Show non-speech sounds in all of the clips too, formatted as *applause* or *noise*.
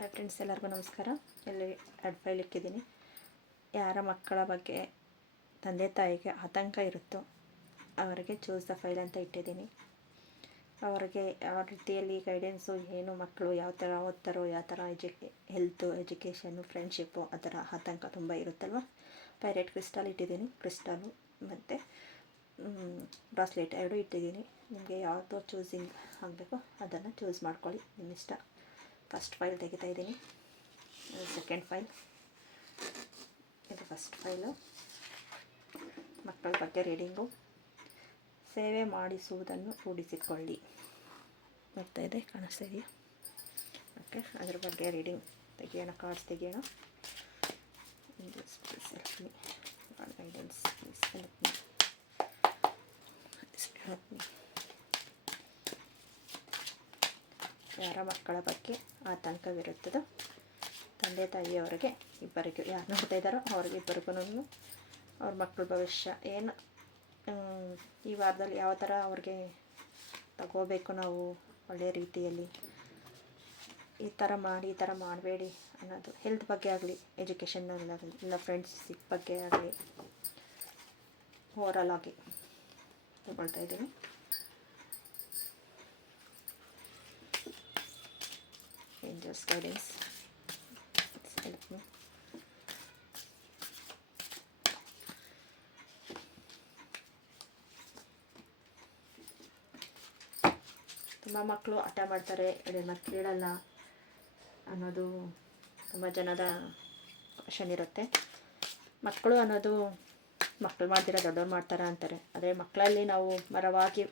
Hi friends ಎಲ್ಲರಿಗೂ ನಮಸ್ಕಾರ. ಇಲ್ಲಿ ಎರಡು ಫೈಲ್ ಇಕ್ಕಿದ್ದೀನಿ. ಯಾರ ಮಕ್ಕಳ ಬಗ್ಗೆ ತಂದೆ ತಾಯಿಗೆ ಆತಂಕ ಇರುತ್ತೋ ಅವರಿಗೆ ಚೂಸ್ ದ ಫೈಲ್ ಅಂತ ಇಟ್ಟಿದ್ದೀನಿ. ಅವರಿಗೆ ಯಾವ ರೀತಿಯಲ್ಲಿ ಗೈಡೆನ್ಸು ಏನು ಮಕ್ಕಳು ಯಾವ ಥರ ಓದ್ತಾರೋ, ಯಾವ ಥರ ಎಜುಕೆ ಹೆಲ್ತು ಎಜುಕೇಷನು ಫ್ರೆಂಡ್ಶಿಪ್ಪು ಆ ಥರ ಆತಂಕ ತುಂಬ ಇರುತ್ತಲ್ವ? ಪೈರೇಟ್ ಕ್ರಿಸ್ಟಲ್ ಇಟ್ಟಿದ್ದೀನಿ. ಕ್ರಿಸ್ಟಲು ಮತ್ತು ಬ್ರಾಸ್ಲೆಟ್ ಎರಡು ಇಟ್ಟಿದ್ದೀನಿ. ನಿಮಗೆ ಯಾವುದು ಚೂಸಿಂಗ್ ಆಗಬೇಕು ಅದನ್ನು ಚೂಸ್ ಮಾಡ್ಕೊಳ್ಳಿ. ನಿಮ್ಮ ಇಷ್ಟ ಫಸ್ಟ್ ಫೈಲ್ ತೆಗಿತಾ ಇದ್ದೀನಿ. ಸೆಕೆಂಡ್ ಫೈಲ್ ಇದು ಫಸ್ಟ್ ಫೈಲು ಮಕ್ಕಳ ಬಗ್ಗೆ ರೀಡಿಂಗು ಸೇವೆ ಮಾಡಿಸುವುದನ್ನು ರೂಢಿಸಿಕೊಳ್ಳಿ. ಬರ್ತಾ ಇದೆ, ಕಾಣಿಸ್ತಾ ಓಕೆ ಅದ್ರ ಬಗ್ಗೆ ರೀಡಿಂಗ್ ತೆಗಿಯೋಣ cards ತೆಗಿಯೋಣ. Guidance please help me help me ಯಾರ ಮಕ್ಕಳ ಬಗ್ಗೆ ಆತಂಕವಿರುತ್ತದೋ ತಂದೆ ತಾಯಿಯವರಿಗೆ ಇಬ್ಬರಿಗೂ ಯಾರು ನೋಡ್ತಾ ಇದ್ದಾರೋ ಅವ್ರಿಗಿಬ್ಬರಿಗೂ ಅವ್ರ ಮಕ್ಕಳ ಭವಿಷ್ಯ ಏನು ಈ ವಾರದಲ್ಲಿ ಯಾವ ಥರ ಅವ್ರಿಗೆ ತಗೋಬೇಕು ನಾವು ಒಳ್ಳೆಯ ರೀತಿಯಲ್ಲಿ. ಈ ಥರ ಮಾಡಿ, ಈ ಥರ ಮಾಡಬೇಡಿ ಅನ್ನೋದು ಹೆಲ್ತ್ ಬಗ್ಗೆ ಆಗಲಿ ಎಜುಕೇಷನ್ನಲ್ಲಾಗಲಿ ಇಲ್ಲ ಫ್ರೆಂಡ್ಸ್ ಬಗ್ಗೆ ಆಗಲಿ ಓವರಾಲ್ ಆಗಿ ತಗೊಳ್ತಾ ಇದ್ದೀನಿ. Angels guidance me ತುಂಬ ಮಕ್ಕಳು ಹಠ ಮಾಡ್ತಾರೆ ಎಡೆ ಮತ್ತು ಕೇಳಲ್ಲ ಅನ್ನೋದು ತುಂಬ ಜನದ ಕ್ವಶನ್ ಇರುತ್ತೆ. ಮಕ್ಕಳು ಅನ್ನೋದು ಮಕ್ಕಳು ಮಾಡ್ದಿರ ದೊಡ್ಡವ್ರು ಮಾಡ್ತಾರ ಅಂತಾರೆ. ಆದರೆ ಮಕ್ಕಳಲ್ಲಿ ನಾವು ಮರವಾಗಿ,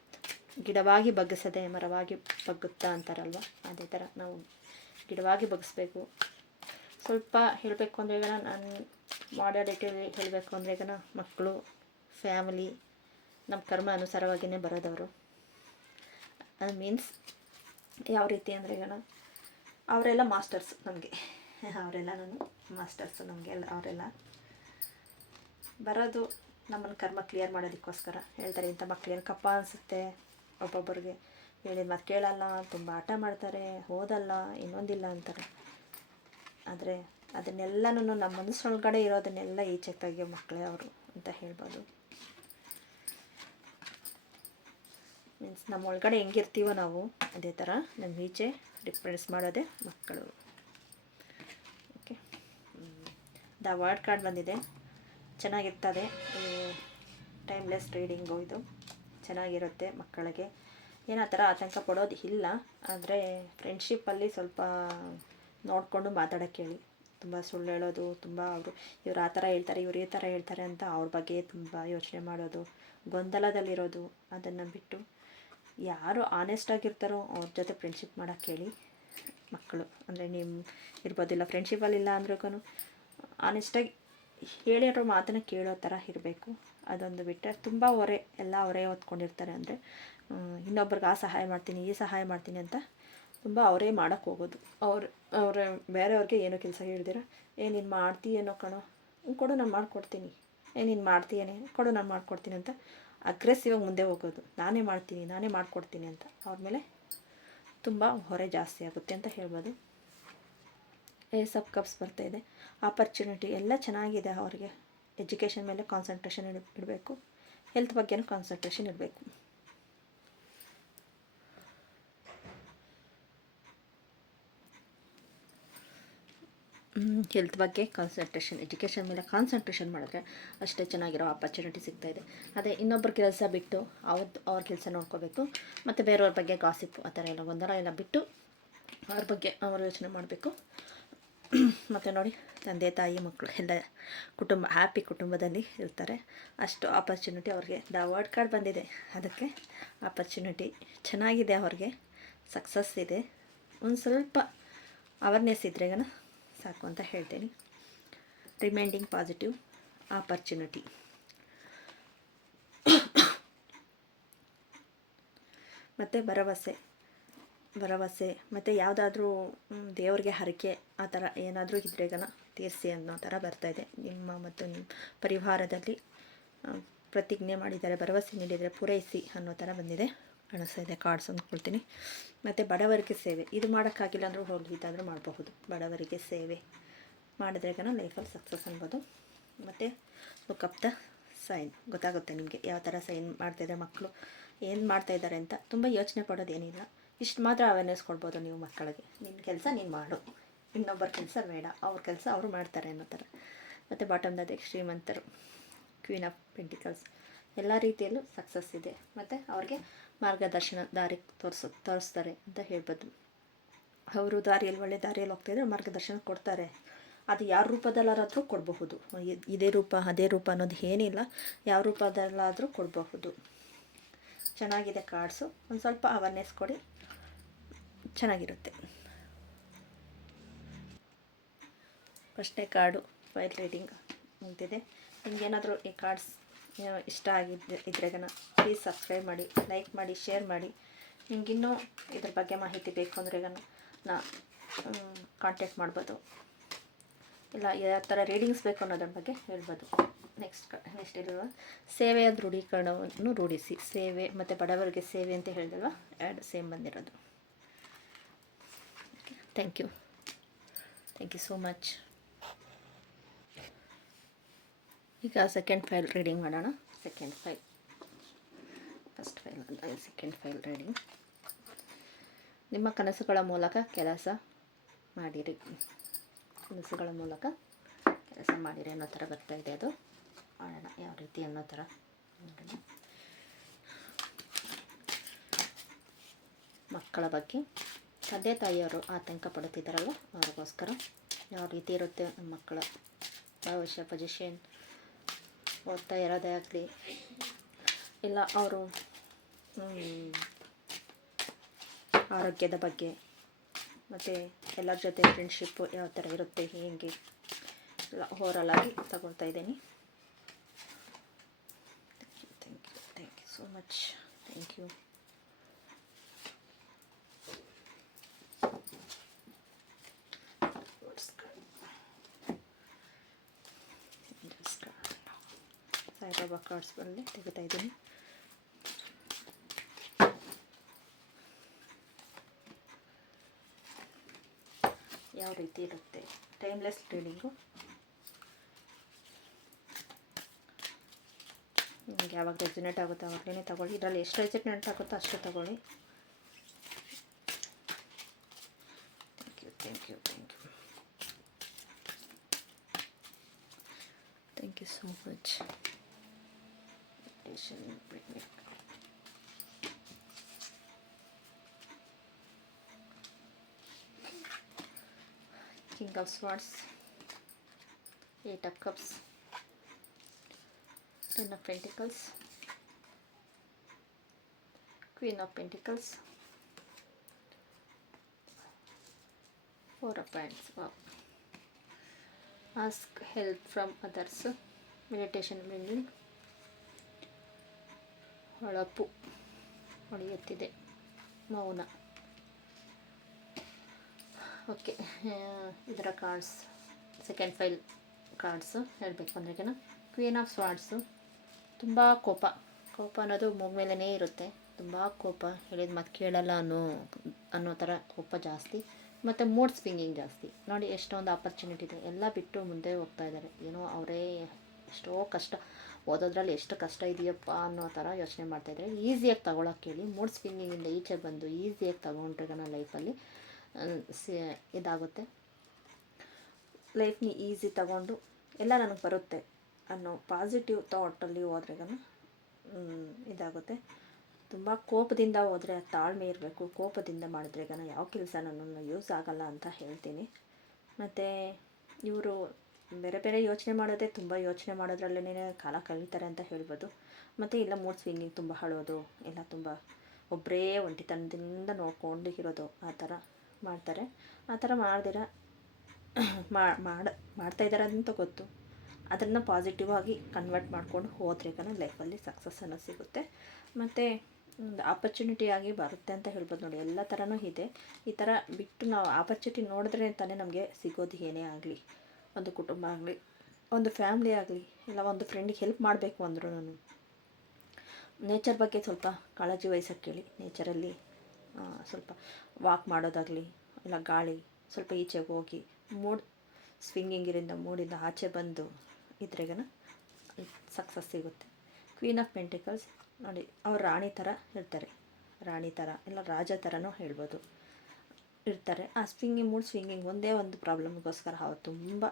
ಗಿಡವಾಗಿ ಬಗ್ಗಿಸದೆ ಮರವಾಗಿ ಬಗ್ಗುತ್ತಾ ಅಂತಾರಲ್ವ? ಅದೇ ಥರ ನಾವು ಗಿಡವಾಗಿ ಬಗ್ಗಿಸ್ಬೇಕು ಸ್ವಲ್ಪ ಹೇಳಬೇಕು ಅಂದರೆ ಈಗ ನಾನು ಮಾಡಾಡಿಟಿವ್ ಹೇಳಬೇಕು ಅಂದರೆ ಈಗ ಮಕ್ಕಳು ಫ್ಯಾಮಿಲಿ ನಮ್ಮ ಕರ್ಮ ಅನುಸಾರವಾಗಿಯೇ ಬರೋದವರು. ಅದು ಮೀನ್ಸ್ ಯಾವ ರೀತಿ ಅಂದರೆ ಈಗ ಅವರೆಲ್ಲ ಮಾಸ್ಟರ್ಸ್ ನಮಗೆ. *laughs* ಅವರೆಲ್ಲ ನಾನು ಮಾಸ್ಟರ್ಸು ನಮಗೆ ಎಲ್ಲ ಅವರೆಲ್ಲ. ಬರೋದು ನಮ್ಮನ್ನು ಕರ್ಮ ಕ್ಲಿಯರ್ ಮಾಡೋದಕ್ಕೋಸ್ಕರ. ಹೇಳ್ತಾರೆ ಇಂಥ ಮಕ್ಳೇನು ಕಪ್ಪ ಅನಿಸುತ್ತೆ ಒಬ್ಬೊಬ್ಬರಿಗೆ. ಹೇಳಿದ ಮಾತು ಕೇಳಲ್ಲ, ತುಂಬ ಆಟ ಮಾಡ್ತಾರೆ ಓದಲ್ಲ ಇನ್ನೊಂದಿಲ್ಲ ಅಂತಾರೆ. ಆದರೆ ಅದನ್ನೆಲ್ಲನೂ ನಮ್ಮ ಮನಸ್ಸೊಳಗಡೆ ಇರೋದನ್ನೆಲ್ಲ ಈಚೆ ತೆಗಿಯೋ ಮಕ್ಕಳೇ ಅವರು ಅಂತ ಹೇಳ್ಬೋದು. ಮೀನ್ಸ್ ನಮ್ಮ ಒಳಗಡೆ ಹೆಂಗಿರ್ತೀವೋ ನಾವು, ಅದೇ ಥರ ನಮ್ಮ ಈಚೆ ಡಿಫ್ರೆನ್ಸ್ ಮಾಡೋದೇ ಮಕ್ಕಳು. ಓಕೆ ದ ವರ್ಡ್ ಕಾರ್ಡ್ ಬಂದಿದೆ. ಚೆನ್ನಾಗಿರ್ತದೆ. ಟೈಮ್ಲೆಸ್ ರೀಡಿಂಗು ಇದು. ಚೆನ್ನಾಗಿರುತ್ತೆ ಮಕ್ಕಳಿಗೆ. ಏನು ಆ ಥರ ಆತಂಕ ಪಡೋದು ಇಲ್ಲ, ಆದರೆ ಫ್ರೆಂಡ್ಶಿಪ್ಪಲ್ಲಿ ಸ್ವಲ್ಪ ನೋಡಿಕೊಂಡು ಮಾತಾಡೋಕ್ಕೆ ಹೇಳಿ. ತುಂಬ ಸುಳ್ಳು ಹೇಳೋದು, ತುಂಬ ಅವರು ಇವ್ರು ಆ ಥರ ಹೇಳ್ತಾರೆ, ಇವ್ರು ಈ ಥರ ಹೇಳ್ತಾರೆ ಅಂತ ಅವ್ರ ಬಗ್ಗೆ ತುಂಬ ಯೋಚನೆ ಮಾಡೋದು, ಗೊಂದಲದಲ್ಲಿರೋದು ಅದನ್ನು ಬಿಟ್ಟು ಯಾರು ಆನೆಸ್ಟ್ ಆಗಿರ್ತಾರೋ ಅವ್ರ ಜೊತೆ ಫ್ರೆಂಡ್ಶಿಪ್ ಮಾಡೋಕ್ಕೆ ಹೇಳಿ ಮಕ್ಕಳು. ಅಂದರೆ ನಿಮ್ಮ ಇರ್ಬೋದಿಲ್ಲ ಫ್ರೆಂಡ್ಶಿಪ್ಪಲ್ಲಿ ಇಲ್ಲ ಅಂದ್ರೂ ಆನೆಸ್ಟಾಗಿ ಹೇಳಿರೋ ಮಾತನ್ನು ಕೇಳೋ ಥರ ಇರಬೇಕು. ಅದೊಂದು ಬಿಟ್ಟರೆ ತುಂಬ ಹೊರೆ, ಎಲ್ಲ ಅವರೇ ಹೊತ್ಕೊಂಡಿರ್ತಾರೆ ಅಂದರೆ ಇನ್ನೊಬ್ರಿಗೆ ಆ ಸಹಾಯ ಮಾಡ್ತೀನಿ, ಈ ಸಹಾಯ ಮಾಡ್ತೀನಿ ಅಂತ ತುಂಬ ಅವರೇ ಮಾಡೋಕ್ಕೆ ಹೋಗೋದು. ಅವ್ರು, ಅವ್ರ, ಬೇರೆಯವ್ರಿಗೆ ಏನೋ ಕೆಲಸ ಹೇಳ್ದಿರ ಏ, ನೀನು ಮಾಡ್ತೀಯೇನೋ ಕಣೋ ಕೊಡು, ನಾನು ಮಾಡಿಕೊಡ್ತೀನಿ. ಏ, ನೀನು ಮಾಡ್ತೀಯೇನೆ, ಕೊಡು, ನಾನು ಮಾಡಿಕೊಡ್ತೀನಿ ಅಂತ ಅಗ್ರೆಸಿವಾಗಿ ಮುಂದೆ ಹೋಗೋದು. ನಾನೇ ಮಾಡ್ತೀನಿ, ನಾನೇ ಮಾಡಿಕೊಡ್ತೀನಿ ಅಂತ ಅವ್ರ ಮೇಲೆ ತುಂಬ ಹೊರೆ ಜಾಸ್ತಿ ಆಗುತ್ತೆ ಅಂತ ಹೇಳ್ಬೋದು. ಏ, ಸಬ್ ಕಪ್ಸ್ ಬರ್ತಾ ಇದೆ. ಆಪರ್ಚುನಿಟಿ ಎಲ್ಲ ಚೆನ್ನಾಗಿದೆ ಅವರಿಗೆ. ಎಜುಕೇಷನ್ ಮೇಲೆ ಕಾನ್ಸಂಟ್ರೇಷನ್ ಇಡ, ಇಡಬೇಕು. ಹೆಲ್ತ್ ಬಗ್ಗೆನೂ ಕಾನ್ಸಂಟ್ರೇಷನ್ ಇಡಬೇಕು. ಹೆಲ್ತ್ ಬಗ್ಗೆ ಕಾನ್ಸಂಟ್ರೇಷನ್ ಎಜುಕೇಷನ್ ಮೇಲೆ ಕಾನ್ಸಂಟ್ರೇಷನ್ ಮಾಡಿದ್ರೆ ಅಷ್ಟೇ ಚೆನ್ನಾಗಿರೋ ಆಪರ್ಚುನಿಟಿ ಸಿಗ್ತಾ ಇದೆ. ಅದೇ ಇನ್ನೊಬ್ಬರ ಕೆಲಸ ಬಿಟ್ಟು ಅವ್ರದ್ದು ಅವ್ರ ಕೆಲಸ ನೋಡ್ಕೋಬೇಕು. ಮತ್ತು ಬೇರೆಯವ್ರ ಬಗ್ಗೆ ಗಾಸಿಪ್ ಆ ಥರ ಎಲ್ಲ ಗೊಂದಲ ಎಲ್ಲ ಬಿಟ್ಟು ಅವ್ರ ಬಗ್ಗೆ ಅವರು ಯೋಚನೆ ಮಾಡಬೇಕು. *clears throat* ಮತ್ತು ನೋಡಿ, ತಂದೆ ತಾಯಿ ಮಕ್ಕಳು ಎಲ್ಲ ಕುಟುಂಬ ಹ್ಯಾಪಿ ಕುಟುಂಬದಲ್ಲಿ ಇರ್ತಾರೆ. ಅಷ್ಟು ಆಪರ್ಚುನಿಟಿ ಅವ್ರಿಗೆ. ದ ವರ್ಡ್ ಕಾರ್ಡ್ ಬಂದಿದೆ. ಅದಕ್ಕೆ ಆಪರ್ಚುನಿಟಿ ಚೆನ್ನಾಗಿದೆ ಅವ್ರಿಗೆ. ಸಕ್ಸಸ್ ಇದೆ. ಒಂದು ಸ್ವಲ್ಪ ಅವೇರ್ನೆಸ್ ಇದ್ರೆಗನ ಸಾಕು ಅಂತ ಹೇಳ್ತೀನಿ. ರಿಮೈಂಡಿಂಗ್ ಪಾಸಿಟಿವ್ ಆಪರ್ಚುನಿಟಿ ಮತ್ತು ಭರವಸೆ. ಭರವಸೆ, ಮತ್ತು ಯಾವುದಾದ್ರೂ ದೇವರಿಗೆ ಹರಕೆ, ಆ ಥರ ಏನಾದರೂ ಇದ್ರೆಗನ ತೀರಿಸಿ ಅನ್ನೋ ಥರ ಇದೆ. ನಿಮ್ಮ ಮತ್ತು ನಿಮ್ಮ ಪರಿವಾರದಲ್ಲಿ ಪ್ರತಿಜ್ಞೆ ಮಾಡಿದ್ದಾರೆ ಭರವಸೆ ನೀಡಿದರೆ ಪೂರೈಸಿ ಅನ್ನೋ ಥರ ಬಂದಿದೆ. ಕಾಣಿಸ್ತಾ ಇದೆ ಕಾರ್ಡ್ಸ್ ಅಂದ್ಕೊಳ್ತೀನಿ ಮತ್ತು ಬಡವರಿಗೆ ಸೇವೆ, ಇದು ಮಾಡೋಕ್ಕಾಗಿಲ್ಲ ಅಂದರೂ ಹೋಗಿ ಇದಾದರೂ ಮಾಡಬಹುದು. ಬಡವರಿಗೆ ಸೇವೆ ಮಾಡಿದ್ರೆ ಕಣ ಲೈಫಲ್ಲಿ ಸಕ್ಸಸ್ ಅನ್ಬೋದು. ಮತ್ತು ಲುಕ್ ಅಪ್ ದ ಸೈನ್ ಗೊತ್ತಾಗುತ್ತೆ ನಿಮಗೆ ಯಾವ ಥರ ಸೈನ್ ಮಾಡ್ತಾಯಿದ್ದಾರೆ ಮಕ್ಕಳು, ಏನು ಮಾಡ್ತಾಯಿದ್ದಾರೆ ಅಂತ. ತುಂಬ ಯೋಚನೆ ಪಡೋದೇನಿಲ್ಲ. ಇಷ್ಟು ಮಾತ್ರ ಅವೇರ್ನೆಸ್ ಕೊಡ್ಬೋದು ನೀವು ಮಕ್ಕಳಿಗೆ. ನಿನ್ನ ಕೆಲಸ ನೀನು ಮಾಡು. ಇನ್ನೊಬ್ಬರ ಕೆಲಸ ಬೇಡ. ಅವ್ರ ಕೆಲಸ ಅವರು ಮಾಡ್ತಾರೆ ಅನ್ನೋ ಥರ. ಮತ್ತು ಬಾಟಮ್ದಾದ ಶ್ರೀಮಂತರು ಕ್ವೀನ್ ಆಫ್ ಪೆಂಟಿಕಲ್ಸ್ ಎಲ್ಲ ರೀತಿಯಲ್ಲೂ ಸಕ್ಸಸ್ ಇದೆ. ಮತ್ತು ಅವ್ರಿಗೆ ಮಾರ್ಗದರ್ಶನ ದಾರಿ ತೋರಿಸು, ತೋರಿಸ್ತಾರೆ ಅಂತ ಹೇಳ್ಬೋದು. ಅವರು ದಾರಿಯಲ್ಲಿ, ಒಳ್ಳೆ ದಾರಿಯಲ್ಲಿ ಹೋಗ್ತಾಯಿದ್ರೆ ಮಾರ್ಗದರ್ಶನ ಕೊಡ್ತಾರೆ. ಅದು ಯಾವ ರೂಪದಲ್ಲಾದ್ರೂ ಕೊಡಬಹುದು. ಇದ್- ರೂಪ, ಅದೇ ರೂಪ ಅನ್ನೋದು ಏನಿಲ್ಲ. ಯಾವ ರೂಪದಲ್ಲಾದರೂ ಕೊಡಬಹುದು. ಚೆನ್ನಾಗಿದೆ ಕಾರ್ಡ್ಸು ಒಂದು ಸ್ವಲ್ಪ ಅವೇರ್ನೆಸ್ ಕೊಡಿ. ಚೆನ್ನಾಗಿರುತ್ತೆ. ಫಸ್ಟ್ನೇ ಕಾರ್ಡು ಫೈಲ್ ರೀಡಿಂಗ್ ಅಂತಿದೆ ನಿಮಗೇನಾದರೂ ಈ ಕಾರ್ಡ್ಸ್ ಇಷ್ಟ ಆಗಿದ್ರೆ ಇದ್ರೆಗನ ಪ್ಲೀಸ್ ಸಬ್ಸ್ಕ್ರೈಬ್ ಮಾಡಿ ಲೈಕ್ ಮಾಡಿ ಶೇರ್ ಮಾಡಿ. ನಿಮಗಿನ್ನೂ ಇದ್ರ ಬಗ್ಗೆ ಮಾಹಿತಿ ಬೇಕು ಅಂದ್ರೆಗನ ನಾ ಕಾಂಟ್ಯಾಕ್ಟ್ ಮಾಡ್ಬೋದು. ಇಲ್ಲ, ಯಾವ ಥರ ರೀಡಿಂಗ್ಸ್ ಬೇಕು ಅನ್ನೋದ್ರ ಬಗ್ಗೆ ಹೇಳ್ಬೋದು. ನೆಕ್ಸ್ಟ್ ನೆಕ್ಸ್ಟ್ ಇದು ಸೇವೆಯ ದೃಢೀಕರಣವನ್ನು ರೂಢಿಸಿ. ಸೇವೆ ಮತ್ತು ಬಡವರಿಗೆ ಸೇವೆ ಅಂತ ಹೇಳಿದಲ್ವ? ಎರಡು ಸೇಮ್ ಬಂದಿರೋದು. Thank you thank you so much ಈಗ ಸೆಕೆಂಡ್ ಫೈಲ್ ರೀಡಿಂಗ್ ಮಾಡೋಣ. ಸೆಕೆಂಡ್ ಫೈಲ್ ಫಸ್ಟ್ ಫೈಲ್ ಅಲ್ಲ ಸೆಕೆಂಡ್ ಫೈಲ್ ರೀಡಿಂಗ್ ನಿಮ್ಮ ಕನಸುಗಳ ಮೂಲಕ ಕೆಲಸ ಮಾಡಿರಿ. ಕನಸುಗಳ ಮೂಲಕ ಕೆಲಸ ಮಾಡಿರಿ ಅನ್ನೋ ಥರ ಇದೆ ಅದು. ಮಾಡೋಣ, ಯಾವ ರೀತಿ ಅನ್ನೋ ಥರ. ಮಕ್ಕಳ ಬಗ್ಗೆ. ತಂದೆ ತಾಯಿಯವರು ಆತಂಕ ಪಡುತ್ತಿದ್ದಾರಲ್ಲ ಅವ್ರಿಗೋಸ್ಕರ. ಯಾವ ರೀತಿ ಇರುತ್ತೆ ನಮ್ಮ ಮಕ್ಕಳ? ಭವಿಷ್ಯ ಪೊಸಿಷನ್ ಓದ್ತಾ ಇರೋದೇ ಆಗಲಿ. ಇಲ್ಲ, ಅವರು ಆರೋಗ್ಯದ ಬಗ್ಗೆ, ಮತ್ತು ಎಲ್ಲರ ಜೊತೆ ಫ್ರೆಂಡ್ಶಿಪ್ಪು ಯಾವ ಥರ ಇರುತ್ತೆ, ಹೇಗೆ? ಎಲ್ಲ ಓವರಲ್ ಆಗಿ ತಗೊಳ್ತಾ ಇದ್ದೀನಿ. Thank you thank you so much thank you Saibaba cards ಬಂದು ತೆಗಿತಾ ಇದ್ದೀನಿ ಯಾವ ರೀತಿ ಇರುತ್ತೆ ಟೈಮ್ಲೆಸ್ ರೀಡಿಂಗು ನಿಮಗೆ ಯಾವಾಗ ರೆಸಿನೇಟ್ ಆಗುತ್ತೋ ಅವಾಗಲೇ ತಗೊಳ್ಳಿ ಇದರಲ್ಲಿ ಎಷ್ಟು ರೆಸಿನೇಟ್ ಆಗುತ್ತೋ ಅಷ್ಟು ತಗೊಳ್ಳಿ thank you thank you thank you thank you so much King of Swords, Eight of Cups, Ten of Pentacles, Queen of Pentacles, Four of Wands. Wow. Ask help from others. Meditation bringing. ಹೊಳಪು ಹೊಳೆಯುತ್ತಿದೆ ಮೌನ. Okay ಇದರ cards second file cards ಹೇಳಬೇಕು ಅಂದ್ರೆಗೇನು. Queen of ಸ್ವಾರ್ಡ್ಸು ತುಂಬ ಕೋಪ. ಕೋಪ ಅನ್ನೋದು ಮೇಲೇ ಇರುತ್ತೆ. ತುಂಬ ಕೋಪ. ಹೇಳಿದ ಮತ್ತು ಕೇಳಲ್ಲ ಅನ್ನೋ ಅನ್ನೋ ಥರ ಕೋಪ ಜಾಸ್ತಿ. ಮತ್ತು ಮೂಡ್ ಸ್ವಿಂಗಿಂಗ್ ಜಾಸ್ತಿ. ನೋಡಿ ಎಷ್ಟೊಂದು ಆಪರ್ಚುನಿಟಿ ಇದೆ. ಎಲ್ಲ ಬಿಟ್ಟು ಮುಂದೆ ಹೋಗ್ತಾ ಇದ್ದಾರೆ. ಏನೋ ಅವರೇ ಎಷ್ಟೋ ಕಷ್ಟ. ಓದೋದ್ರಲ್ಲಿ ಎಷ್ಟು ಕಷ್ಟ ಇದೆಯಪ್ಪ ಅನ್ನೋ ಥರ ಯೋಚನೆ ಮಾಡ್ತಾಯಿದ್ರೆ ಈಸಿಯಾಗಿ ತಗೊಳಕ್ಕೆ ಹೇಳಿ, ಮೂಡ್ ಸ್ಪಿನ್ನಿಂಗಿಂದ ಈಚೆ ಬಂದು ಈಸಿಯಾಗಿ ತೊಗೊಂಡ್ರೆ ನನ್ನ ಲೈಫಲ್ಲಿ ಸಿ, ಇದಾಗುತ್ತೆ. ಲೈಫ್ನ ಈಸಿ ತಗೊಂಡು ಎಲ್ಲ ನನಗೆ ಬರುತ್ತೆ ಅನ್ನೋ ಪಾಸಿಟಿವ್ ಥಾಟಲ್ಲಿ ಹೋದ್ರೆಗನ ಇದಾಗುತ್ತೆ. ತುಂಬ ಕೋಪದಿಂದ ಹೋದರೆ ತಾಳ್ಮೆ ಇರಬೇಕು. ಕೋಪದಿಂದ ಮಾಡಿದ್ರೆಗನ ಯಾವ ಕೆಲಸ ನನ್ನನ್ನು ಯೂಸ್ ಆಗಲ್ಲ ಅಂತ ಹೇಳ್ತೀನಿ. ಮತ್ತು ಇವರು ಬೇರೆ ಬೇರೆ ಯೋಚನೆ ಮಾಡೋದೇ ತುಂಬ ಯೋಚನೆ ಮಾಡೋದ್ರಲ್ಲೇ ಕಾಲ ಕಳೀತಾರೆ ಅಂತ ಹೇಳ್ಬೋದು. ಮತ್ತು ಇಲ್ಲ ಮೂಡ್ ಸ್ವಿಂಗಿಂಗ್ ತುಂಬ ಹಾಳೋದು, ಎಲ್ಲ ತುಂಬ ಒಬ್ಬರೇ ಒಂಟಿತನದಿಂದ ನೋಡ್ಕೊಂಡು ಇರೋದು ಆ ಥರ ಮಾಡ್ತಾರೆ. ಆ ಥರ ಮಾಡ್ದಿರ ಮಾಡ, ಮಾಡ್ತಾ ಇದ್ದಾರೆ ಅಂತ ಗೊತ್ತು. ಅದನ್ನು ಪಾಸಿಟಿವ್ ಆಗಿ ಕನ್ವರ್ಟ್ ಮಾಡ್ಕೊಂಡು ಹೋದ್ರೆ ಕಣ ಲೈಫಲ್ಲಿ ಸಕ್ಸಸ್ ಅನ್ನೋ ಸಿಗುತ್ತೆ. ಮತ್ತು ಒಂದು ಆಪರ್ಚುನಿಟಿ ಆಗಿ ಬರುತ್ತೆ ಅಂತ ಹೇಳ್ಬೋದು ನೋಡಿ, ಎಲ್ಲ ಥರನೂ ಇದೆ. ಈ ಥರ ಬಿಟ್ಟು ನಾವು ಆಪರ್ಚುನಿಟಿ ನೋಡಿದ್ರೆ ತಾನೇ ನಮಗೆ ಸಿಗೋದು ಏನೇ ಆಗಲಿ. ಒಂದು ಕುಟುಂಬ ಆಗಲಿ, ಒಂದು ಫ್ಯಾಮ್ಲಿ ಆಗಲಿ, ಇಲ್ಲ ಒಂದು ಫ್ರೆಂಡಿಗೆ ಹೆಲ್ಪ್ ಮಾಡಬೇಕು ಅಂದರು ನಾನು. ನೇಚರ್ ಬಗ್ಗೆ ಸ್ವಲ್ಪ ಕಾಳಜಿ ವಹಿಸೋಕ್ಕೆ ಹೇಳಿ ನೇಚರಲ್ಲಿ ಸ್ವಲ್ಪ ವಾಕ್ ಮಾಡೋದಾಗಲಿ, ಇಲ್ಲ ಗಾಳಿ, ಸ್ವಲ್ಪ ಈಚೆಗೆ ಹೋಗಿ ಮೂಡ್ ಸ್ವಿಂಗಿಂಗಿರಿಂದ ಮೂಡಿಂದ ಆಚೆ ಬಂದು ಇದ್ರೆಗನ ಸಕ್ಸಸ್ ಸಿಗುತ್ತೆ. ಕ್ವೀನ್ ಆಫ್ ಪೆಂಟಿಕಲ್ಸ್ ನೋಡಿ, ಅವ್ರು ರಾಣಿ ಥರ ಇರ್ತಾರೆ. ರಾಣಿ ಥರ ಇಲ್ಲ ರಾಜ ಥರನೂ ಹೇಳ್ಬೋದು. ಇರ್ತಾರೆ. ಆ ಸ್ವಿಂಗಿಂಗ್ ಮೂಡ್ ಸ್ವಿಂಗಿಂಗ್ ಒಂದೇ ಒಂದು ಪ್ರಾಬ್ಲಮ್ಗೋಸ್ಕರ ಅವ್ರು ತುಂಬ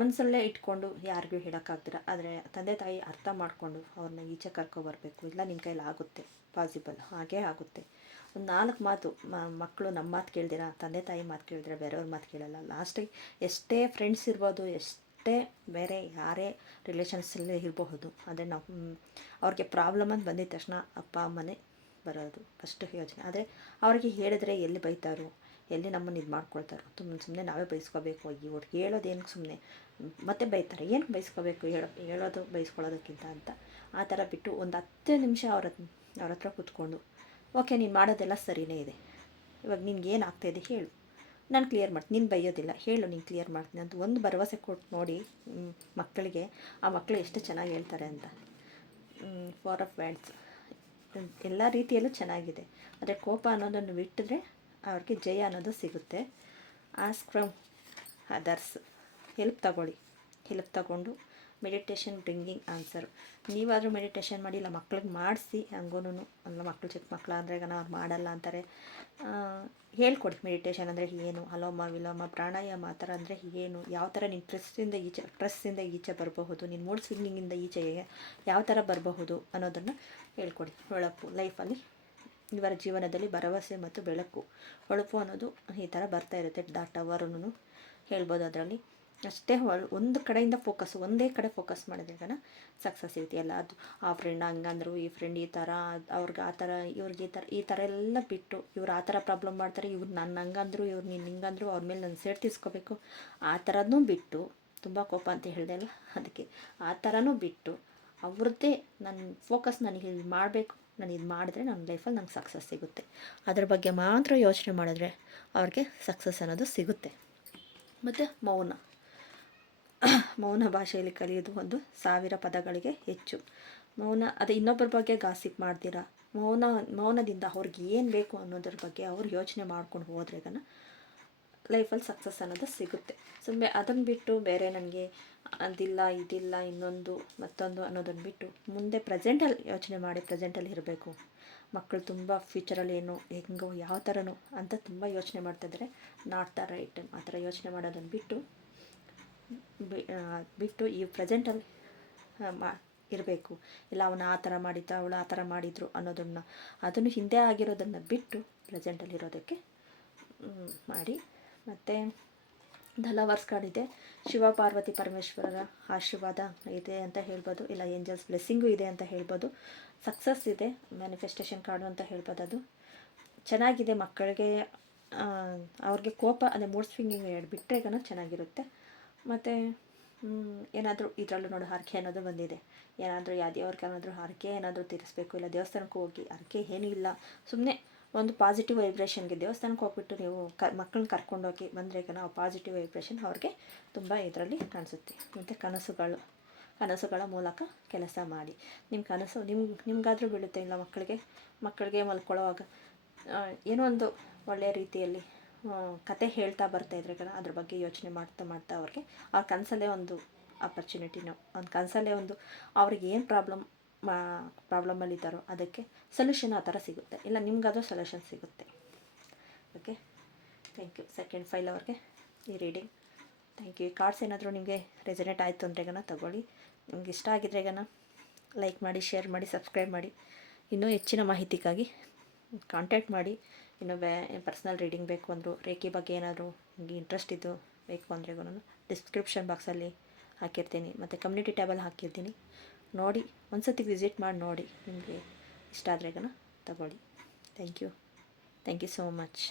ಮನಸ್ಸಲ್ಲೇ ಇಟ್ಕೊಂಡು ಯಾರಿಗೂ ಹೇಳೋಕ್ಕಾಗ್ದಿರ. ಆದರೆ ತಂದೆ ತಾಯಿ ಅರ್ಥ ಮಾಡಿಕೊಂಡು ಅವ್ರನ್ನ ಈಚೆ ಕರ್ಕೊಬರ್ಬೇಕು ಇಲ್ಲ ನಿಮ್ಮ ಕೈಲಿ ಆಗುತ್ತೆ. ಪಾಸಿಬಲ್ ಹಾಗೇ ಆಗುತ್ತೆ. ಒಂದು ನಾಲ್ಕು ಮಾತು ಮಕ್ಕಳು ನಮ್ಮ ಮಾತು ಕೇಳ್ದಿರ, ತಂದೆ ತಾಯಿ ಮಾತು ಕೇಳಿದ್ರೆ, ಬೇರೆಯವ್ರ ಮಾತು ಕೇಳಲ್ಲ. ಲಾಸ್ಟಿಗೆ ಎಷ್ಟೇ ಫ್ರೆಂಡ್ಸ್ ಇರ್ಬೋದು, ಎಷ್ಟೇ ಬೇರೆ ಯಾರೇ ರಿಲೇಷನ್ಸಲ್ಲೇ ಇರಬಹುದು, ಆದರೆ ನಾವು ಅವ್ರಿಗೆ ಪ್ರಾಬ್ಲಮ್ ಅಂತ ಬಂದಿದ ತಕ್ಷಣ ಅಪ್ಪ, ಅಮ್ಮನೇ ಬರೋದು. ಫಸ್ಟ್ ಯೋಚನೆ. ಆದರೆ ಅವ್ರಿಗೆ ಹೇಳಿದ್ರೆ ಎಲ್ಲಿ ಬೈತಾರೋ ಎಲ್ಲಿ ನಮ್ಮನ್ನು ಇದು ಮಾಡ್ಕೊಳ್ತಾರೋ ತುಂಬ ಸುಮ್ಮನೆ ನಾವೇ ಬೈಸ್ಕೋಬೇಕು. ಇವ್ರಿಗೆ ಹೇಳೋದೇನು ಸುಮ್ಮನೆ ಮತ್ತೆ ಬೈತಾರೆ. ಏನು ಬೈಸ್ಕೋಬೇಕು ಹೇಳೋ, ಹೇಳೋದು ಬೈಸ್ಕೊಳ್ಳೋದಕ್ಕಿಂತ ಅಂತ? ಆ ಥರ ಬಿಟ್ಟು ಒಂದು ಹತ್ತು ನಿಮಿಷ ಅವ್ರ ಅವ್ರ ಹತ್ರ ಕೂತ್ಕೊಂಡು, ಓಕೆ, ನೀನು ಮಾಡೋದೆಲ್ಲ ಸರಿಯೇ ಇದೆ. ಇವಾಗ ನಿನ್ಗೆ ಏನು ಆಗ್ತಾಯಿದೆ ಹೇಳು. ನಾನು ಕ್ಲಿಯರ್ ಮಾಡ್ತೀನಿ. ನೀನು ಬೈಯೋದಿಲ್ಲ. ಹೇಳು, ನೀನು ಕ್ಲಿಯರ್ ಮಾಡ್ತೀನಿ. ಅಂತ ಒಂದು ಭರವಸೆ ಕೊಟ್ಟು ನೋಡಿ ಮಕ್ಕಳಿಗೆ, ಆ ಮಕ್ಕಳು ಎಷ್ಟು ಚೆನ್ನಾಗಿ ಹೇಳ್ತಾರೆ ಅಂತ. ಫಾರ್ ಆಫ್ ವ್ಯಾಂಡ್ಸ್ ಎಲ್ಲ ರೀತಿಯಲ್ಲೂ ಚೆನ್ನಾಗಿದೆ. ಆದರೆ ಕೋಪ ಅನ್ನೋದನ್ನು ಬಿಟ್ಟಿದ್ರೆ ಅವ್ರಿಗೆ ಜಯ ಅನ್ನೋದು ಸಿಗುತ್ತೆ. ಆಸ್ಕ್ ಫ್ರಮ್ ಅದರ್ಸ್ ಹೆಲ್ಪ್ ತಗೊಳ್ಳಿ. ಹೆಲ್ಪ್ ತಗೊಂಡು ಮೆಡಿಟೇಷನ್ ಬ್ರಿಂಗಿಂಗ್ ಆನ್ಸರ್ ನೀವಾದರೂ ಮೆಡಿಟೇಷನ್ ಮಾಡಿ, ಇಲ್ಲ ಮಕ್ಳಿಗೆ ಮಾಡಿಸಿ ಹಂಗೂ ಅಲ್ಲ ಮಕ್ಕಳು ಚಿಕ್ಕ ಮಕ್ಕಳು ಅಂದರೆ ಈಗ ಅವ್ರು ಮಾಡಲ್ಲ ಅಂತಾರೆ. ಹೇಳ್ಕೊಡಿ ಮೆಡಿಟೇಷನ್ ಅಂದರೆ ಏನು? ಅಲೋಮ ವಿಲೋಮ, ಪ್ರಾಣಾಯಾಮ ಆ ಥರ ಅಂದರೆ ಏನು? ಯಾವ ಥರ ನೀನು ಟ್ರೆಸ್ಸಿಂದ ಈಚೆ ಟ್ರೆಸ್ಸಿಂದ ಈಚೆ ಬರಬಹುದು? ನಿನ್ನ ಮೂಡ್ ಸ್ವಿಂಗಿಂಗಿಂದ ಈಚೆಗೆ ಯಾವ ಥರ ಬರಬಹುದು ಅನ್ನೋದನ್ನು ಹೇಳ್ಕೊಡಿ. ಹೊಳಪು ಲೈಫಲ್ಲಿ ಇವರ ಜೀವನದಲ್ಲಿ ಭರವಸೆ ಮತ್ತು ಬೆಳಕು. ಹೊಳಪು ಅನ್ನೋದು ಈ ಥರ ಬರ್ತಾ ಇರುತ್ತೆ. ಡಾಟ್ ಅವರನ್ನು ಹೇಳ್ಬೋದು ಅದರಲ್ಲಿ. ಅಷ್ಟೇ ಒಂದು ಕಡೆಯಿಂದ ಫೋಕಸ್ ಒಂದೇ ಕಡೆ ಫೋಕಸ್ ಮಾಡಿದಾಗ ಸಕ್ಸಸ್ ಸಿಗುತ್ತೆ ಎಲ್ಲ ಅದು, ಆ ಫ್ರೆಂಡ್ ಹಂಗಂದ್ರು, ಈ ಫ್ರೆಂಡ್ ಈ ಥರ ಅವ್ರಿಗೆ ಆ ಥರ ಇವ್ರಿಗೆ ಈ ಥರ ಈ ಥರ ಎಲ್ಲ ಬಿಟ್ಟು, ಇವ್ರು ಆ ಥರ ಪ್ರಾಬ್ಲಮ್ ಮಾಡ್ತಾರೆ, ಇವ್ರು ನನ್ನ ಹಂಗಂದ್ರು, ಇವ್ರು ನೀನು ಹಿಂಗಂದ್ರು, ಅವ್ರ ಮೇಲೆ ನಾನು ಸೇಡ್ ತೀಸ್ಕೋಬೇಕು. ಆ ಥರನೂ ಬಿಟ್ಟು, ತುಂಬ ಕೋಪ ಅಂತ ಹೇಳಿದೆ ಅಲ್ಲ, ಅದಕ್ಕೆ ಆ ಥರನೂ ಬಿಟ್ಟು ಅವ್ರದ್ದೇ ನನ್ನ ಫೋಕಸ್ ನನಗೆ ಮಾಡಬೇಕು. ನಾನು ಇದು ಮಾಡಿದ್ರೆ ನನ್ನ ಲೈಫಲ್ಲಿ ನಂಗೆ ಸಕ್ಸಸ್ ಸಿಗುತ್ತೆ. ಅದ್ರ ಬಗ್ಗೆ ಮಾತ್ರ ಯೋಚನೆ ಮಾಡಿದ್ರೆ ಅವ್ರಿಗೆ ಸಕ್ಸಸ್ ಅನ್ನೋದು ಸಿಗುತ್ತೆ. ಮತ್ತು ಮೌನ. *coughs* ಮೌನ ಭಾಷೆಯಲ್ಲಿ ಕಲಿಯೋದು ಒಂದು ಸಾವಿರ ಪದಗಳಿಗೆ ಹೆಚ್ಚು. ಮೌನ, ಅದು ಇನ್ನೊಬ್ಬರ ಬಗ್ಗೆ ಗಾಸಿಪ್ ಮಾಡ್ತೀರಾ? ಮೌನ, ಮೌನದಿಂದ ಅವ್ರಿಗೆ ಏನು ಬೇಕು ಅನ್ನೋದ್ರ ಬಗ್ಗೆ ಅವ್ರು ಯೋಚನೆ ಮಾಡ್ಕೊಂಡು ಹೋದ್ರೆಗನ ಲೈಫಲ್ಲಿ ಸಕ್ಸಸ್ ಅನ್ನೋದು ಸಿಗುತ್ತೆ. ಸುಮ್ಮನೆ ಅದನ್ನು ಬಿಟ್ಟು ಬೇರೆ ನನಗೆ ಅದಿಲ್ಲ, ಇದಿಲ್ಲ, ಇನ್ನೊಂದು, ಮತ್ತೊಂದು ಅನ್ನೋದನ್ನು ಬಿಟ್ಟು ಮುಂದೆ ಪ್ರೆಸೆಂಟಲ್ಲಿ ಯೋಚನೆ ಮಾಡಿ ಪ್ರೆಸೆಂಟಲ್ಲಿ ಇರಬೇಕು. ಮಕ್ಕಳು ತುಂಬ ಫ್ಯೂಚರಲ್ಲಿ ಏನು, ಹೆಂಗೋ, ಯಾವ ಥರನೋ ಅಂತ ತುಂಬ ಯೋಚನೆ ಮಾಡ್ತಾಯಿದ್ರೆ ನಾಟ್ ದ ರೈಟ್ ಆ ಥರ ಯೋಚನೆ ಮಾಡೋದನ್ನು ಬಿಟ್ಟು ಬಿಟ್ಟು ಈ ಪ್ರೆಸೆಂಟಲ್ಲಿ ಮಾ, ಇರಬೇಕು. ಇಲ್ಲ, ಅವನು ಆ ಥರ ಮಾಡಿದ್ದ, ಅವಳು ಆ ಥರ ಮಾಡಿದ್ರು ಅನ್ನೋದನ್ನು, ಅದನ್ನು ಹಿಂದೆ ಆಗಿರೋದನ್ನು ಬಿಟ್ಟು ಪ್ರೆಸೆಂಟಲ್ಲಿ ಇರೋದಕ್ಕೆ ಮಾಡಿ ಮತ್ತು ಲವರ್ಸ್ ಕಾರ್ಡ್ ಇದೆ ಶಿವ ಪಾರ್ವತಿ ಪರಮೇಶ್ವರರ ಆಶೀರ್ವಾದ ಇದೆ ಅಂತ ಹೇಳ್ಬೋದು. ಇಲ್ಲ, ಏಂಜಲ್ಸ್ ಬ್ಲೆಸ್ಸಿಂಗು ಇದೆ ಅಂತ ಹೇಳ್ಬೋದು. ಸಕ್ಸಸ್ ಇದೆ, ಮ್ಯಾನಿಫೆಸ್ಟೇಷನ್ ಕಾರ್ಡು ಅಂತ ಹೇಳ್ಬೋದು ಅದು. ಚೆನ್ನಾಗಿದೆ ಮಕ್ಕಳಿಗೆ ಅವ್ರಿಗೆ ಕೋಪ ಅಂದರೆ ಮೂಡ್ ಸ್ವಿಂಗಿಂಗ್ ಎರಡು ಬಿಟ್ಟರೆ ಗಣ ಚೆನ್ನಾಗಿರುತ್ತೆ. ಮತ್ತು ಏನಾದರೂ ಇದರಲ್ಲೂ ನೋಡಿ ಹರಕೆ ಅನ್ನೋದು ಬಂದಿದೆ. ಏನಾದರೂ ಯಾವ ದೇವ್ರಿಗೆ ಏನಾದರೂ ಹರಕೆ ಏನಾದರೂ ತೀರಿಸಬೇಕು. ಇಲ್ಲ, ದೇವಸ್ಥಾನಕ್ಕೆ ಹೋಗಿ ಹರಕೆ ಏನೂ ಇಲ್ಲ. ಸುಮ್ಮನೆ ಒಂದು ಪಾಸಿಟಿವ್ ವೈಬ್ರೇಷನ್ಗೆ ದೇವಸ್ಥಾನಕ್ಕೆ ಹೋಗ್ಬಿಟ್ಟು ನೀವು ಕ, ಮಕ್ಕಳನ್ನ ಕರ್ಕೊಂಡೋಗಿ ಬಂದರೆ ನಾವು ಪಾಸಿಟಿವ್ ವೈಬ್ರೇಷನ್ ಅವ್ರಿಗೆ ತುಂಬ ಇದರಲ್ಲಿ ಕಾಣಿಸುತ್ತೆ. ಮತ್ತು ಕನಸುಗಳು, ಕನಸುಗಳ ಮೂಲಕ ಕೆಲಸ ಮಾಡಿ. ನಿಮ್ಮ ಕನಸು ನಿಮ್ಗೆ ನಿಮಗಾದರೂ ಬೀಳುತ್ತೆ ಇಲ್ಲ ಮಕ್ಕಳಿಗೆ ಮಕ್ಕಳಿಗೆ ಮಲ್ಕೊಳ್ಳೋವಾಗ. ಏನೋ ಒಂದು ಒಳ್ಳೆಯ ರೀತಿಯಲ್ಲಿ ಕತೆ ಹೇಳ್ತಾ ಬರ್ತಾ ಕಣ ಅದ್ರ ಬಗ್ಗೆ ಯೋಚನೆ ಮಾಡ್ತಾ ಮಾಡ್ತಾ ಅವ್ರಿಗೆ ಅವ್ರ ಕನಸಲ್ಲೇ ಒಂದು ಆಪರ್ಚುನಿಟಿನೋ ಒಂದು ಕನಸಲ್ಲೇ ಒಂದು ಅವ್ರಿಗೆ ಏನು ಪ್ರಾಬ್ಲಮ್ ಪ್ರಾಬ್ಲಮಲ್ಲಿದ್ದಾರೋ ಅದಕ್ಕೆ ಸೊಲ್ಯೂಷನ್ ಆ ಥರ ಸಿಗುತ್ತೆ. ಇಲ್ಲ, ನಿಮ್ಗಾದರೂ ಸೊಲ್ಯೂಷನ್ ಸಿಗುತ್ತೆ. Okay thank you second file ಅವ್ರಿಗೆ ಈ ರೀಡಿಂಗ್ ಥ್ಯಾಂಕ್ ಯು ಈ ಕಾರ್ಡ್ಸ್ ಏನಾದರೂ ನಿಮಗೆ ರೆಸನೇಟ್ ಆಯಿತು ಅಂದ್ರೆಗನ ತಗೊಳ್ಳಿ. ನಿಮ್ಗೆ ಇಷ್ಟ ಆಗಿದ್ರೆಗನ ಲೈಕ್ ಮಾಡಿ ಶೇರ್ ಮಾಡಿ ಸಬ್ಸ್ಕ್ರೈಬ್ ಮಾಡಿ. ಇನ್ನೂ ಹೆಚ್ಚಿನ ಮಾಹಿತಿಗಾಗಿ ಕಾಂಟ್ಯಾಕ್ಟ್ ಮಾಡಿ. ಇನ್ನು ಬೇ ಪರ್ಸ್ನಲ್ ರೀಡಿಂಗ್ ಬೇಕು ಅಂದರು, ರೇಖೆ ಬಗ್ಗೆ ಏನಾದರೂ ನಿಮಗೆ ಇಂಟ್ರೆಸ್ಟ್ ಇದ್ದು ಬೇಕು ಅಂದ್ರೆಗೂ ಡಿಸ್ಕ್ರಿಪ್ಷನ್ ಬಾಕ್ಸಲ್ಲಿ ಹಾಕಿರ್ತೀನಿ. ಮತ್ತು ಕಮ್ಯುನಿಟಿ ಟ್ಯಾಬಲ್ಲಿ ಹಾಕಿರ್ತೀನಿ. ನೋಡಿ ಒಂದು ಸತಿ ವಿಸಿಟ್ ಮಾಡಿ ನೋಡಿ, ನಿಮಗೆ ಇಷ್ಟ ಆದ್ರೆಗನ ತಗೊಳ್ಳಿ. Thank you thank you so much